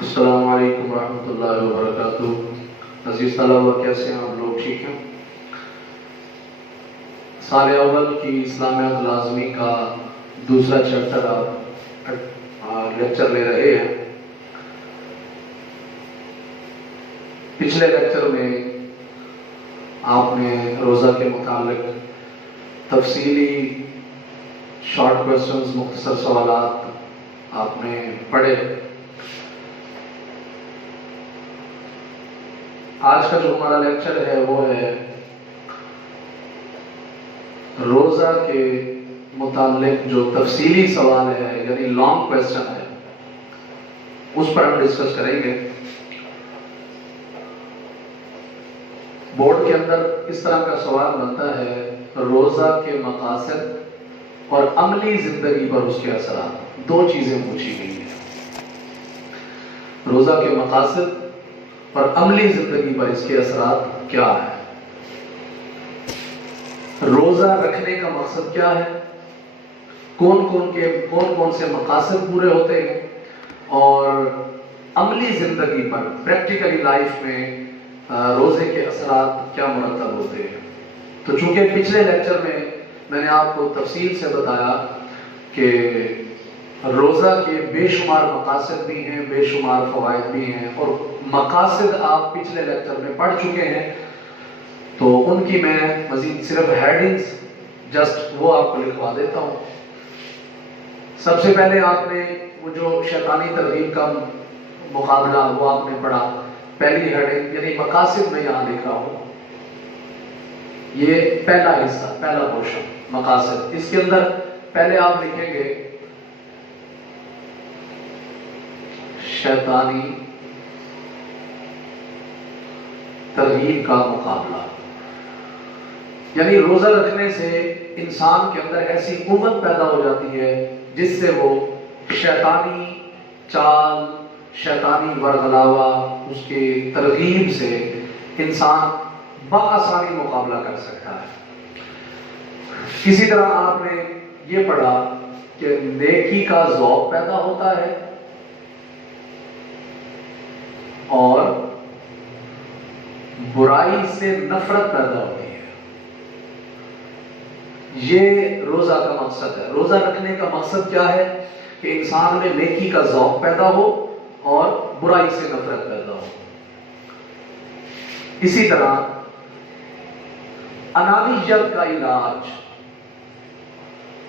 السلام علیکم ورحمۃ اللہ وبرکاتہ۔ عزیز طلبہ، کیسے ہیں آپ لوگ؟ ٹھیک ہیں؟ سال اول کی اسلامیات لازمی کا دوسرا چیپٹر آپ لیکچر لے رہے ہیں۔ پچھلے لیکچر میں آپ نے روزہ کے متعلق تفصیلی شارٹ کویسچنز، مختصر سوالات آپ نے پڑھے۔ آج کا جو ہمارا لیکچر ہے وہ ہے روزہ کے متعلق جو تفصیلی سوال ہے، یعنی لانگ کویسچن ہے، اس پر ہم ڈسکس کریں گے۔ بورڈ کے اندر اس طرح کا سوال بنتا ہے: روزہ کے مقاصد اور عملی زندگی پر اس کے اثرات۔ دو چیزیں پوچھی گئی ہیں، روزہ کے مقاصد اور عملی زندگی پر اس کے اثرات کیا ہیں۔ روزہ رکھنے کا مقصد کیا ہے، کون کون سے مقاصد پورے ہوتے ہیں، اور عملی زندگی پر، پریکٹیکلی لائف میں روزے کے اثرات کیا مرتب ہوتے ہیں۔ تو چونکہ پچھلے لیکچر میں نے آپ کو تفصیل سے بتایا کہ روزہ کے بے شمار مقاصد بھی ہیں، بے شمار فوائد بھی ہیں، اور مقاصد آپ پچھلے لیکچر میں پڑھ چکے ہیں، تو ان کی میں مزید صرف ہیڈنگز جسٹ وہ آپ کو لکھوا دیتا ہوں۔ سب سے پہلے آپ نے وہ جو شیطانی ترغیب کا مقابلہ وہ آپ نے پڑھا، پہلی ہیڈنگ یعنی مقاصد میں یہاں لکھ رہا ہوں، یہ پہلا حصہ، پہلا پورشن مقاصد۔ اس کے اندر پہلے آپ لکھیں گے شیطانی ترغیب کا مقابلہ، یعنی روزہ رکھنے سے انسان کے اندر ایسی قوت پیدا ہو جاتی ہے جس سے وہ شیطانی چال، شیطانی ورغلاوہ، اس کی ترغیب سے انسان بآسانی مقابلہ کر سکتا ہے۔ اسی طرح آپ نے یہ پڑھا کہ نیکی کا ذوق پیدا ہوتا ہے اور برائی سے نفرت پیدا ہوتی ہے۔ یہ روزہ کا مقصد ہے۔ روزہ رکھنے کا مقصد کیا ہے؟ کہ انسان میں نیکی کا ذوق پیدا ہو اور برائی سے نفرت پیدا ہو۔ اسی طرح انانیت کا علاج،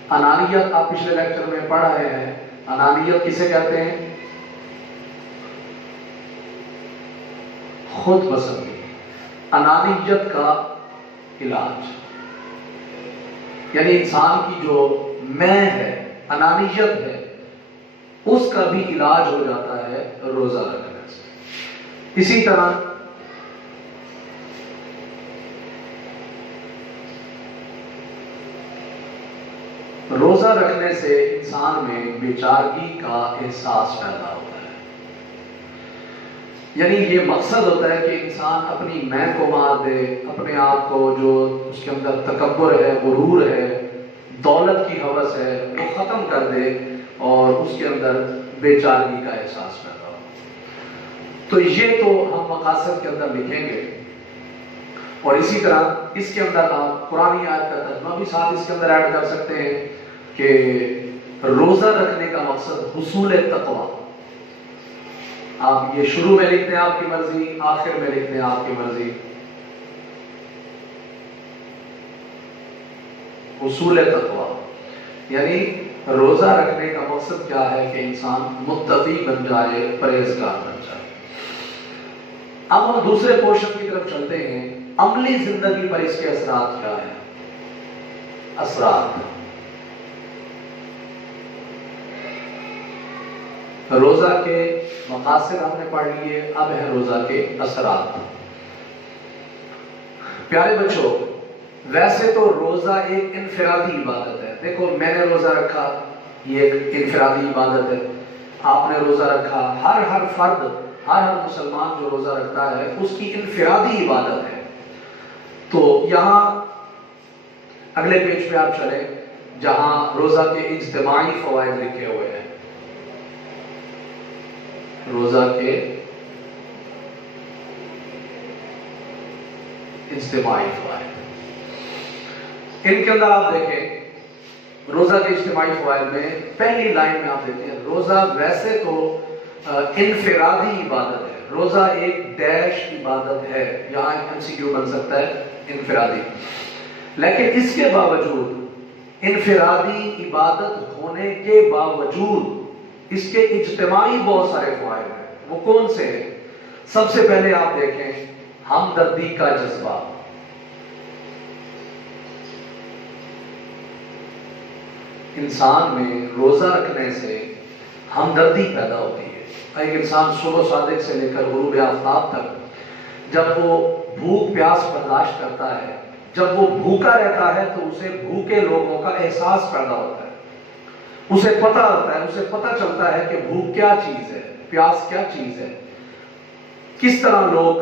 انانیت آپ پچھلے لیکچر میں پڑھ رہے ہیں، انانیت کسے کہتے ہیں؟ خود پسندی۔ انانیت کا علاج یعنی انسان کی جو میں ہے، انانیت ہے، اس کا بھی علاج ہو جاتا ہے روزہ رکھنے سے۔ اسی طرح روزہ رکھنے سے انسان میں بے چارگی کا احساس پیدا ہوتا ہے، یعنی یہ مقصد ہوتا ہے کہ انسان اپنی میں کو مار دے، اپنے آپ کو جو اس کے اندر تکبر ہے، غرور ہے، دولت کی ہوس ہے، وہ ختم کر دے اور اس کے اندر بے چارگی کا احساس پیدا ہو۔ تو یہ تو ہم مقاصد کے اندر لکھیں گے، اور اسی طرح اس کے اندر آپ قرآنی آیت کا ترجمہ بھی ساتھ اس کے اندر ایڈ کر سکتے ہیں کہ روزہ رکھنے کا مقصد حصول تقوی۔ آپ یہ شروع میں لکھتے ہیں آپ کی مرضی، آخر میں لکھتے ہیں آپ کی مرضی۔ حصول تقوی یعنی روزہ رکھنے کا مقصد کیا ہے؟ کہ انسان متقی بن جائے، پرہیزگار بن جائے۔ اب ہم دوسرے پورشن کی طرف چلتے ہیں، عملی زندگی پر اس کے اثرات کیا ہیں۔ اثرات، روزہ کے مقاصد ہم نے پڑھ لیے، اب ہے روزہ کے اثرات۔ پیارے بچوں، ویسے تو روزہ ایک انفرادی عبادت ہے۔ دیکھو، میں نے روزہ رکھا، یہ ایک انفرادی عبادت ہے۔ آپ نے روزہ رکھا، ہر فرد، ہر مسلمان جو روزہ رکھتا ہے اس کی انفرادی عبادت ہے۔ تو یہاں اگلے پیج پہ آپ چلیں جہاں روزہ کے اجتماعی فوائد لکھے ہوئے ہیں۔ روزہ کے اجتماعی فوائد. ان کے اندر آپ دیکھیں روزہ کے اجتماعی فوائد میں پہلی لائن میں آپ دیکھیں روزہ ویسے تو انفرادی عبادت ہے. روزہ ایک ڈیش عبادت ہے. یہاں ایک MCQ بن سکتا ہے انفرادی. لیکن اس کے باوجود انفرادی عبادت ہونے کے باوجود اس کے اجتماعی بہت سارے فوائد ہیں. وہ کون سے ہیں؟ سب سے پہلے آپ دیکھیں ہمدردی کا جذبہ. انسان میں روزہ رکھنے سے ہمدردی پیدا ہوتی ہے. ایک انسان صبح صادق سے لے کر غروب آفتاب تک جب وہ بھوک پیاس برداشت کرتا ہے، جب وہ بھوکا رہتا ہے تو اسے بھوکے لوگوں کا احساس پیدا ہوتا ہے. اسے پتہ ہوتا ہے، اسے پتہ چلتا ہے کہ بھوک کیا چیز ہے، پیاس کیا چیز ہے، کس طرح لوگ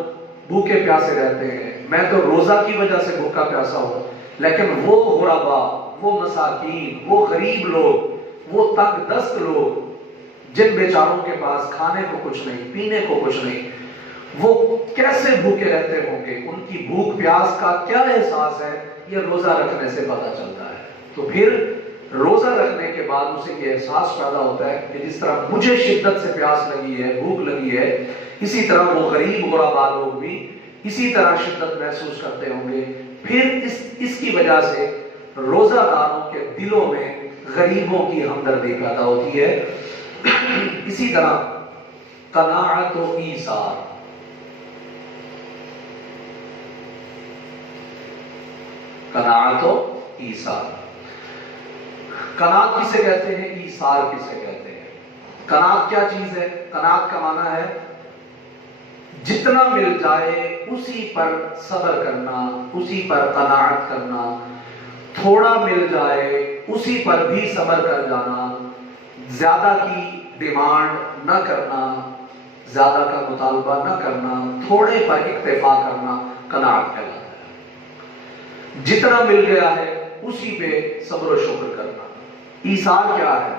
بھوکے پیاسے رہتے ہیں. میں تو روزہ کی وجہ سے بھوکا پیاسا ہوں، لیکن وہ غربا، وہ مساکین، وہ غریب لوگ، وہ تنگ دست لوگ جن بیچاروں کے پاس کھانے کو کچھ نہیں، پینے کو کچھ نہیں، وہ کیسے بھوکے رہتے ہوں گے، ان کی بھوک پیاس کا کیا احساس ہے، یہ روزہ رکھنے سے پتہ چلتا ہے. تو پھر روزہ رکھنے کے بعد اسے یہ احساس پیدا ہوتا ہے کہ جس طرح مجھے شدت سے پیاس لگی ہے، بھوک لگی ہے، اسی طرح وہ غریب غربا لوگ بھی اسی طرح شدت محسوس کرتے ہوں گے. پھر اس کی وجہ سے روزہ داروں کے دلوں میں غریبوں کی ہمدردی پیدا ہوتی ہے. اسی طرح قناعت و ایثار. قناعت و ایثار. قناعت کسے کہتے ہیں، ایثار کسے کہتے ہیں؟ قناعت کیا چیز ہے؟ قناعت کا معنی ہے جتنا مل جائے اسی پر صبر کرنا، اسی پر قناعت کرنا. تھوڑا مل جائے اسی پر بھی صبر کر جانا، زیادہ کی ڈیمانڈ نہ کرنا، زیادہ کا مطالبہ نہ کرنا، تھوڑے پر اکتفا کرنا قناعت کہلاتا ہے. جتنا مل گیا ہے اسی پہ صبر و شکر کرنا. ایثار کیا ہے؟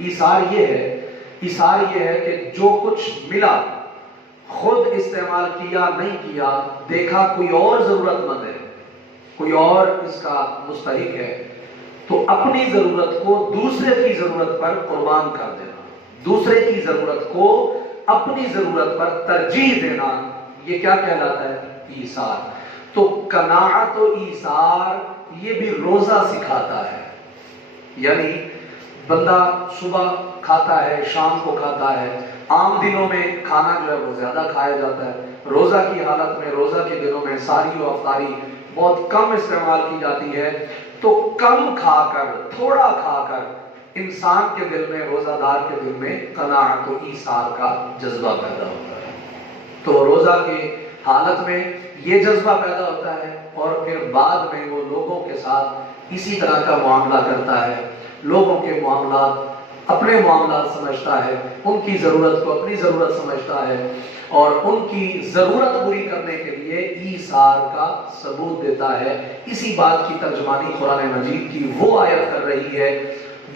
ایثار یہ ہے کہ جو کچھ ملا خود استعمال کیا نہیں کیا، دیکھا کوئی اور ضرورت مند ہے، کوئی اور اس کا مستحق ہے، تو اپنی ضرورت کو دوسرے کی ضرورت پر قربان کر دینا، دوسرے کی ضرورت کو اپنی ضرورت پر ترجیح دینا، یہ کیا کہلاتا ہے؟ ایثار. تو قناعت و ایثار یہ بھی روزہ سکھاتا ہے. یعنی بندہ صبح کھاتا ہے، شام کو کھاتا ہے. عام دنوں میں کھانا جو ہے وہ زیادہ کھایا جاتا ہے. روزہ کی حالت میں، روزہ کے دنوں میں ساری و افطاری بہت کم استعمال کی جاتی ہے. تو کم کھا کر، تھوڑا کھا کر انسان کے دل میں، روزہ دار کے دل میں قناعت و ایثار کا جذبہ پیدا ہوتا ہے. تو روزہ کے حالت میں یہ جذبہ پیدا ہوتا ہے اور پھر بعد میں وہ لوگوں کے ساتھ اسی طرح کا معاملہ کرتا ہے. لوگوں کے معاملات اپنے معاملات سمجھتا ہے، ان کی ضرورت کو اپنی ضرورت سمجھتا ہے اور ان کی ضرورت پوری کرنے کے لیے ایثار کا ثبوت دیتا ہے. اسی بات کی ترجمانی قرآن مجید کی وہ آیت کر رہی ہے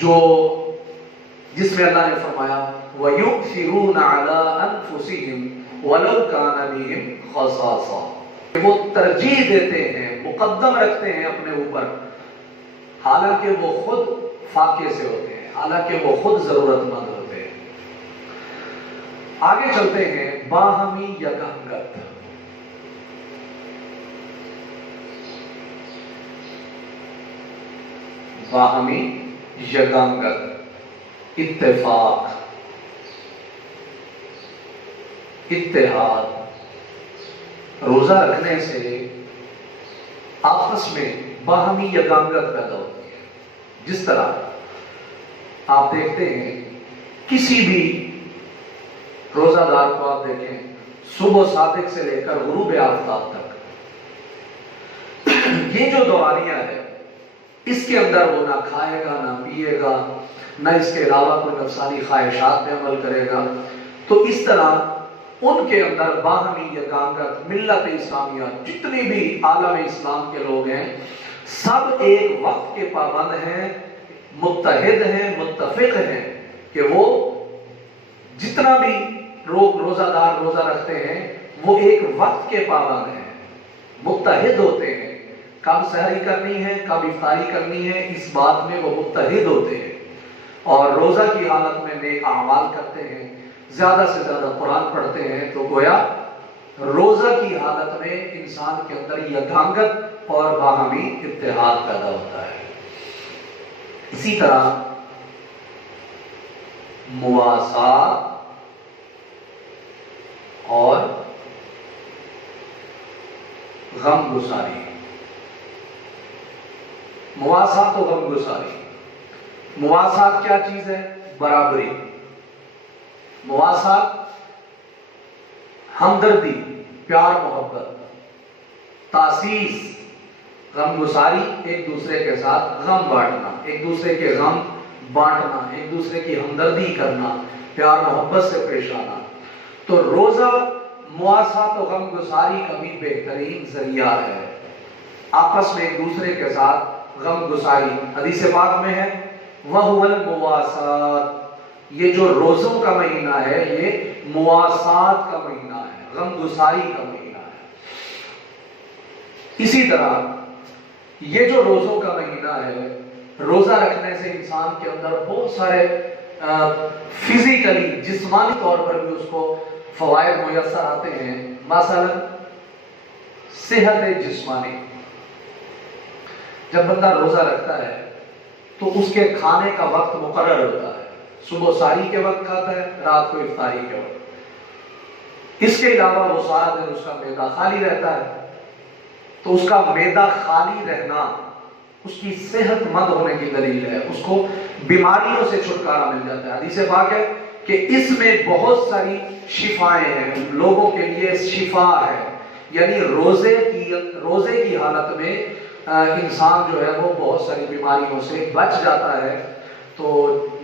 جس میں اللہ نے فرمایا وَيُؤْثِرُونَ عَلَىٰ أَنفُسِهِمْ وَلَوْ كَانَ بِهِمْ خَصَاصَةٌ. وہ ترجیح دیتے ہیں، مقدم رکھتے ہیں اپنے اوپر، حالانکہ وہ خود فاقے سے ہوتے ہیں، حالانکہ وہ خود ضرورت مند ہوتے ہیں. آگے چلتے ہیں باہمی یکانگت. باہمی یکانگت، اتفاق، اتحاد. روزہ رکھنے سے آپس میں باہمی یکانگت پیدا ہوتی ہے. جس طرح آپ دیکھتے ہیں کسی بھی روزہ دار کو آپ دیکھیں صبح صادق سے لے کر غروب آفتاب تک یہ جو دورانیہ ہے اس کے اندر وہ نہ کھائے گا، نہ پیے گا، نہ اس کے علاوہ کوئی نفسانی خواہشات میں عمل کرے گا. تو اس طرح ان کے اندر باہمی یکانگت، ملت اسلامیہ، جتنی بھی عالم اسلام کے لوگ ہیں سب ایک وقت کے پابند ہیں، متحد ہیں، متفق ہیں کہ وہ جتنا بھی روزہ دار روزہ رکھتے ہیں وہ ایک وقت کے پابند ہیں، متحد ہوتے ہیں، کب سحری کرنی ہے کب افطاری کرنی ہے اس بات میں وہ متحد ہوتے ہیں، اور روزہ کی حالت میں نیک اعمال کرتے ہیں، زیادہ سے زیادہ قرآن پڑھتے ہیں، تو گویا روزہ کی حالت میں انسان کے اندر یگانگت اور باہمی اتحاد پیدا ہوتا ہے۔ اسی طرح مواسات اور غم گساری، مواسات و غم گساری۔ مواسات کیا چیز ہے؟ برابری، مواسات ہمدردی، پیار محبت، تاسیس، غم گساری ایک دوسرے کے ساتھ غم بانٹنا، ایک دوسرے کے غم بانٹنا، ایک دوسرے کی ہمدردی کرنا، پیار محبت سے پیش آنا۔ تو روزہ مواسات و غم گساری کا بھی بہترین ذریعہ ہے، آپس میں ایک دوسرے کے ساتھ غم گساری۔ حدیث پاک میں ہے وَهُوَ الْمُوَاسَاتُ، یہ جو روزوں کا مہینہ ہے یہ مواسات کا مہینہ ہے، غم گساری کا مہینہ ہے۔ اسی طرح یہ جو روزوں کا مہینہ ہے، روزہ رکھنے سے انسان کے اندر بہت سارے فزیکلی جسمانی طور پر بھی اس کو فوائد میسر آتے ہیں، مثلا صحت جسمانی۔ جب بندہ روزہ رکھتا ہے تو اس کے کھانے کا وقت مقرر ہوتا ہے، صبح سحری کے وقت کھاتا ہے، رات کو افطاری کے وقت۔ اس کے علاوہ وہ سارا دن اس کا معدہ خالی رہتا ہے، تو اس کا معدہ خالی رہنا اس کی صحت مند ہونے کی دلیل ہے، اس کو بیماریوں سے چھٹکارا مل جاتا ہے۔ حدیث پاک ہے کہ اس میں بہت ساری شفائیں ہیں، لوگوں کے لیے شفا ہے، یعنی روزے کی حالت میں انسان جو ہے وہ بہت ساری بیماریوں سے بچ جاتا ہے۔ تو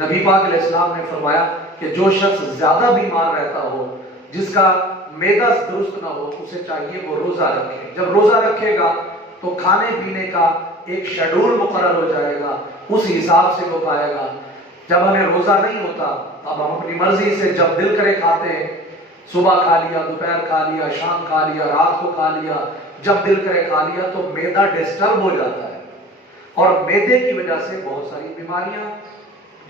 نبی پاک علیہ السلام نے فرمایا کہ جو شخص زیادہ بیمار رہتا ہو، جس کا معدہ درست نہ ہو، اسے چاہیے وہ روزہ رکھے۔ جب روزہ رکھے گا تو کھانے پینے کا ایک شیڈول مقرر ہو جائے گا، اس حساب سے وہ کھائے گا۔ جب ہمیں روزہ نہیں ہوتا، اب ہم اپنی مرضی سے جب دل کرے کھاتے ہیں، صبح کھا لیا، دوپہر کھا لیا، شام کھا لیا، رات کو کھا لیا، جب دل کرے کھا لیا، تو معدہ ڈسٹرب ہو جاتا ہے، اور معدے کی وجہ سے بہت ساری بیماریاں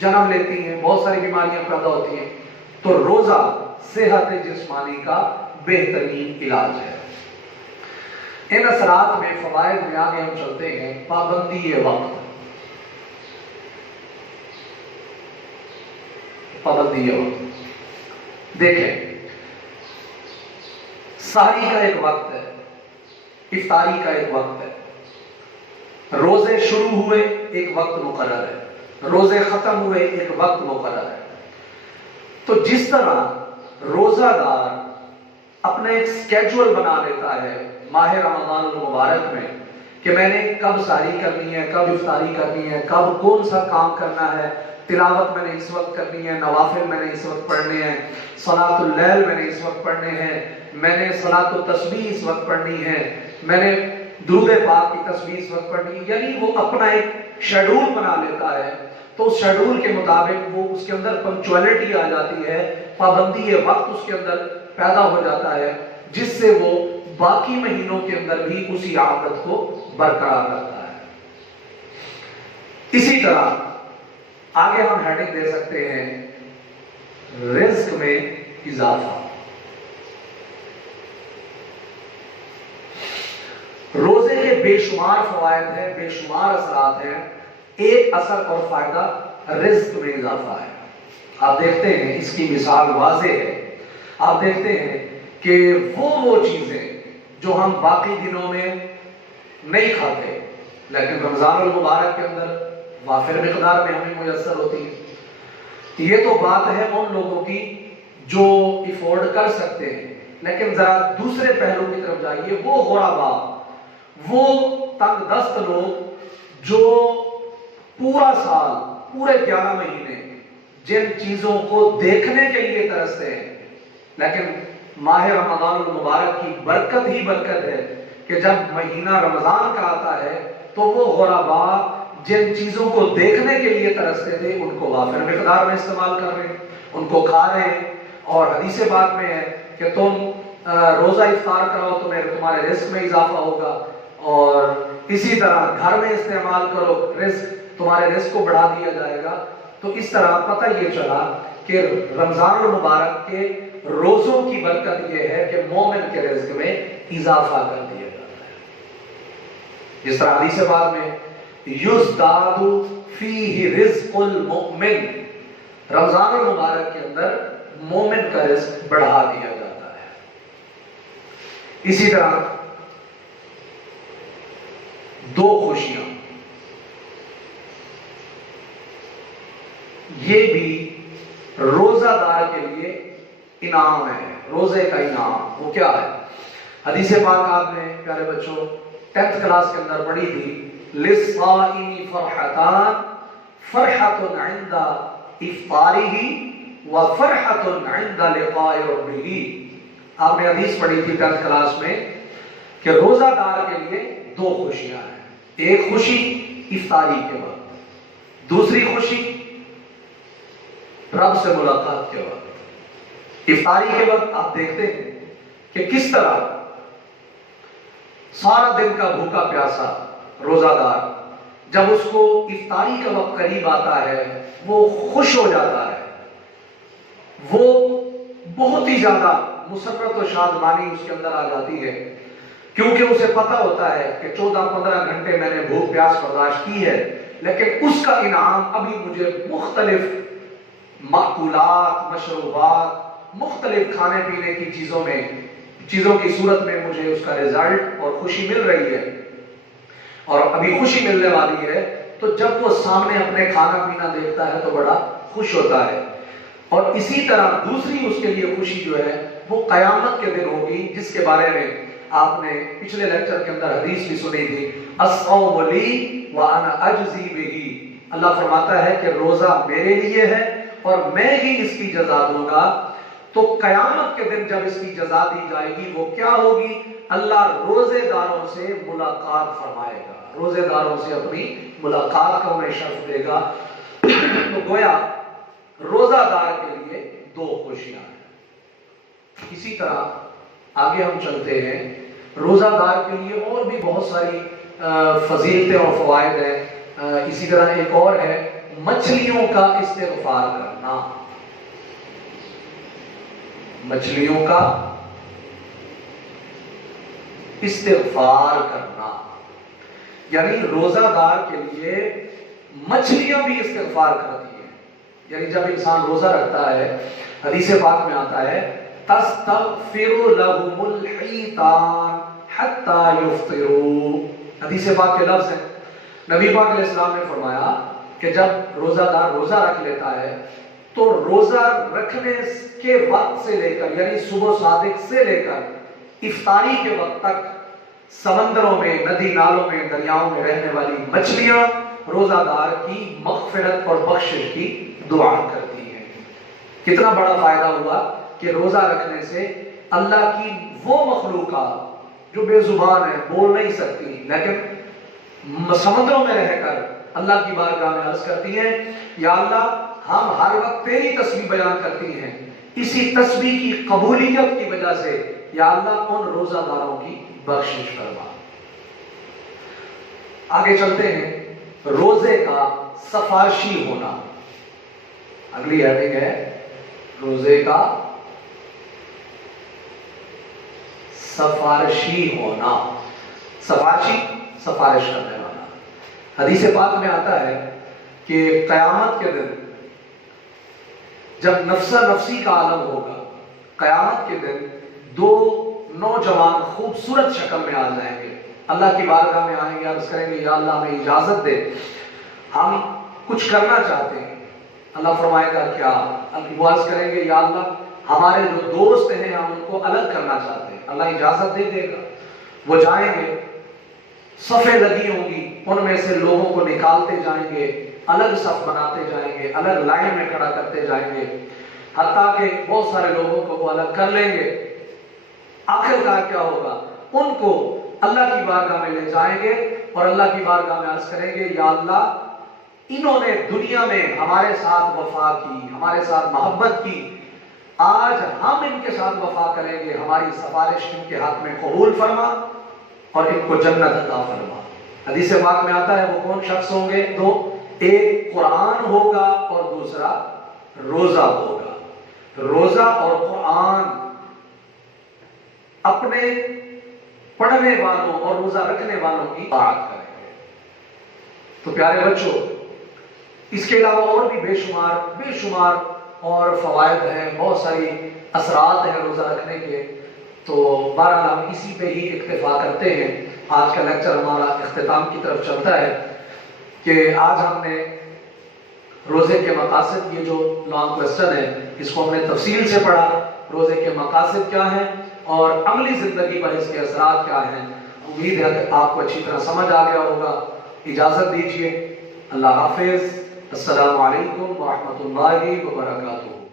جنم لیتی ہیں، بہت ساری بیماریاں پیدا ہوتی ہیں۔ تو روزہ صحت جسمانی کا بہترین علاج ہے۔ ان اثرات میں فوائد میں آگے ہم چلتے ہیں۔ پابندی وقت، پابندی وقت دیکھیں، سحری کا ایک وقت ہے، افطاری کا ایک وقت ہے، روزے شروع ہوئے ایک وقت مقرر ہے، روزے ختم ہوئے ایک وقت مقرر ہے۔ تو جس طرح روزہ دار اپنا ایک سکیجول بنا لیتا ہے ماہ رمضان المبارک میں کہ میں نے کب سحری کرنی ہے، کب افطاری کرنی ہے، کب کون سا کام کرنا ہے، تلاوت میں نے اس وقت کرنی ہے، نوافل میں نے اس وقت پڑھنے ہیں، صلاۃ اللیل میں نے اس وقت پڑھنے ہیں، میں نے صلاۃ التسبیح اس وقت پڑھنی ہے، میں نے درود پاک کی تسبیح اس وقت پڑھنی ہے، یعنی وہ اپنا ایک شیڈول بنا لیتا ہے۔ تو اس شیڈول کے مطابق وہ اس کے اندر پنکچوالٹی آ جاتی ہے، پابندی وقت اس کے اندر پیدا ہو جاتا ہے، جس سے وہ باقی مہینوں کے اندر بھی اسی عادت کو برقرار رکھتا ہے۔ اسی طرح آگے ہم ہیڈنگ دے سکتے ہیں رزق میں اضافہ۔ روزے کے بے شمار فوائد ہیں، بے شمار اثرات ہیں، ایک اثر اور فائدہ رزق میں اضافہ ہے۔ آپ دیکھتے ہیں اس کی مثال واضح ہے، آپ دیکھتے ہیں کہ وہ چیزیں جو ہم باقی دنوں میں نہیں کھاتے لیکن رمضان المبارک کے اندر وافر مقدار میں ہمیں میسر ہوتی ہے، یہ تو بات ہے ان لوگوں کی جو افورڈ کر سکتے ہیں، لیکن ذرا دوسرے پہلو کی طرف جائیے، وہ غربا، وہ تنگ دست لوگ جو پورا سال، پورے 11 مہینے جن چیزوں کو دیکھنے کے لیے ترستے ہیں، لیکن ماہ رمضان المبارک کی برکت ہی برکت ہے کہ جب مہینہ رمضان کا آتا ہے تو وہ غربا جن چیزوں کو دیکھنے کے لیے ترستے تھے ان کو وافر مقدار میں استعمال کر رہے ہیں، ان کو کھا رہے ہیں، اور حدیث پاک میں ہے کہ تم روزہ افطار کراؤ تو تمہارے رزق میں اضافہ ہوگا، اور اسی طرح گھر میں استعمال کرو، رزق تمہارے رزق کو بڑھا دیا جائے گا۔ تو اس طرح پتہ یہ چلا کہ رمضان المبارک کے روزوں کی برکت یہ ہے کہ مومن کے رزق میں اضافہ کر دیا جاتا ہے۔ جس طرح حدیث پاک میں یزداد فیہ رزق المؤمن، رمضان المبارک کے اندر مومن کا رزق بڑھا دیا جاتا ہے۔ اسی طرح دو خوشیاں، یہ بھی روزہ دار کے لیے انعام ہے، روزے کا انعام۔ وہ کیا ہے؟ حدیث پاک آپ نے پیارے بچوں 10th کلاس کے اندر پڑھی تھی، للصائم فرحتان، فرحۃ عند افطارہ وفرحۃ عند لقاء ربہ۔ آپ نے حدیث پڑھی تھی 10th کلاس میں کہ روزہ دار کے لیے دو خوشیاں ہیں، ایک خوشی افطاری کے وقت، دوسری خوشی رب سے ملاقات کے وقت۔ افطاری کے وقت آپ دیکھتے ہیں کہ کس طرح سارا دن کا بھوکا پیاسا روزہ دار جب اس کو افطاری کا وقت قریب آتا ہے وہ خوش ہو جاتا ہے، وہ بہت ہی زیادہ مسرت و شادمانی اس کے اندر آ جاتی ہے، کیونکہ اسے پتہ ہوتا ہے کہ 14-15 گھنٹے میں نے بھوک پیاس برداشت کی ہے، لیکن اس کا انعام ابھی مجھے مختلف مأکولات، مشروبات، مختلف کھانے پینے کی چیزوں کی صورت میں مجھے اس کا رزلٹ اور خوشی مل رہی ہے، اور ابھی خوشی ملنے والی ہے۔ تو جب وہ سامنے اپنے کھانا پینا دیکھتا ہے تو بڑا خوش ہوتا ہے۔ اور اسی طرح دوسری اس کے لیے خوشی جو ہے وہ قیامت کے دن ہوگی، جس کے بارے میں آپ نے پچھلے لیکچر کے اندر حدیث بھی سنی تھی، الصوم لی وانا اجزی بہ۔ اللہ فرماتا ہے کہ روزہ میرے لیے ہے اور میں ہی اس کی جزا دوں گا۔ تو قیامت کے دن جب اس کی جزا دی جائے گی وہ کیا ہوگی؟ اللہ روزے داروں سے ملاقات فرمائے گا، روزے داروں سے اپنی ملاقات کا انہیں شرف دے گا۔ تو گویا روزہ دار کے لیے دو خوشیاں ہیں۔ اسی طرح آگے ہم چلتے ہیں، روزہ دار کے لیے اور بھی بہت ساری فضیلتیں اور فوائد ہیں۔ اسی طرح ایک اور ہے مچھلیوں کا استغفار کرنا، مچھلیوں کا استغفار کرنا، یعنی روزہ دار کے لیے مچھلیاں بھی استغفار کرتی ہیں۔ یعنی جب انسان روزہ رکھتا ہے، حدیث پاک میں آتا ہے تستغفر لهم الحیتان حتی یفطروا، حدیث پاک کے لفظ ہیں۔ نبی پاک علیہ السلام نے فرمایا کہ جب روزہ دار روزہ رکھ لیتا ہے تو روزہ رکھنے کے وقت سے لے کر، یعنی صبح صادق سے لے کر افطاری کے وقت تک سمندروں میں، ندی نالوں میں، دریاؤں میں رہنے والی مچھلیاں روزہ دار کی مغفرت اور بخشش کی دعا کرتی ہیں۔ کتنا بڑا فائدہ ہوا کہ روزہ رکھنے سے اللہ کی وہ مخلوقات جو بے زبان ہیں، بول نہیں سکتی، لیکن سمندروں میں رہ کر اللہ کی بارگاہ میں عرض کرتی ہیں، یا اللہ ہم ہر وقت تیری تسبیح بیان کرتی ہیں، اسی تسبیح کی قبولیت کی وجہ سے یا اللہ ان روزہ داروں کی بخشش فرما۔ آگے چلتے ہیں، روزے کا سفارشی ہونا، اگلی ہیڈنگ ہے روزے کا سفارشی ہونا۔ سفارشی سفارش کرنے والا۔ حدیث پاک میں آتا ہے کہ قیامت کے دن جب نفسا نفسی کا عالم ہوگا، قیامت کے دن دو نوجوان خوبصورت شکل میں آ جائیں گے، اللہ کی بارگاہ میں آئیں گے، عرض کریں گے یا اللہ ہمیں اجازت دے، ہم کچھ کرنا چاہتے ہیں۔ اللہ فرمائے گا کیا؟ وہ عرض کریں گے یا اللہ ہمارے جو دوست ہیں ہم ان کو الگ کرنا چاہتے ہیں۔ اللہ اجازت دے دے گا، وہ جائیں گے، صفیں لگی ہوں گی، ان میں سے لوگوں کو نکالتے جائیں گے، الگ صف بناتے جائیں گے، الگ لائن میں کھڑا کرتے جائیں گے، حتیٰ کہ بہت سارے لوگوں کو وہ الگ کر لیں گے۔ آخر کار کیا ہوگا؟ ان کو اللہ کی بارگاہ میں لے جائیں گے اور اللہ کی بارگاہ میں عرض کریں گے یا اللہ انہوں نے دنیا میں ہمارے ساتھ وفا کی، ہمارے ساتھ محبت کی، آج ہم ان کے ساتھ وفا کریں گے، ہماری سفارش ان کے حق میں قبول فرما اور ان کو جنت عطا فرما۔ حدیث پاک میں آتا ہے وہ کون شخص ہوں گے؟ دو، ایک قرآن ہوگا اور دوسرا روزہ ہوگا۔ روزہ اور قرآن اپنے پڑھنے والوں اور روزہ رکھنے والوں کی اطاعت کریں گے۔ تو پیارے بچوں، اس کے علاوہ اور بھی بے شمار اور فوائد ہیں، بہت ساری اثرات ہیں روزہ رکھنے کے۔ تو بہرحال ہم اسی پہ ہی اکتفا کرتے ہیں۔ آج کا لیکچر ہمارا اختتام کی طرف چلتا ہے کہ آج ہم نے روزے کے مقاصد، یہ جو لانگ کوسچن ہے، اس کو ہم نے تفصیل سے پڑھا۔ روزے کے مقاصد کیا ہیں اور عملی زندگی پر اس کے اثرات کیا ہیں۔ امید ہے کہ آپ کو اچھی طرح سمجھ آ گیا ہوگا۔ اجازت دیجیے، اللہ حافظ، السلام علیکم ورحمۃ اللہ وبرکاتہ۔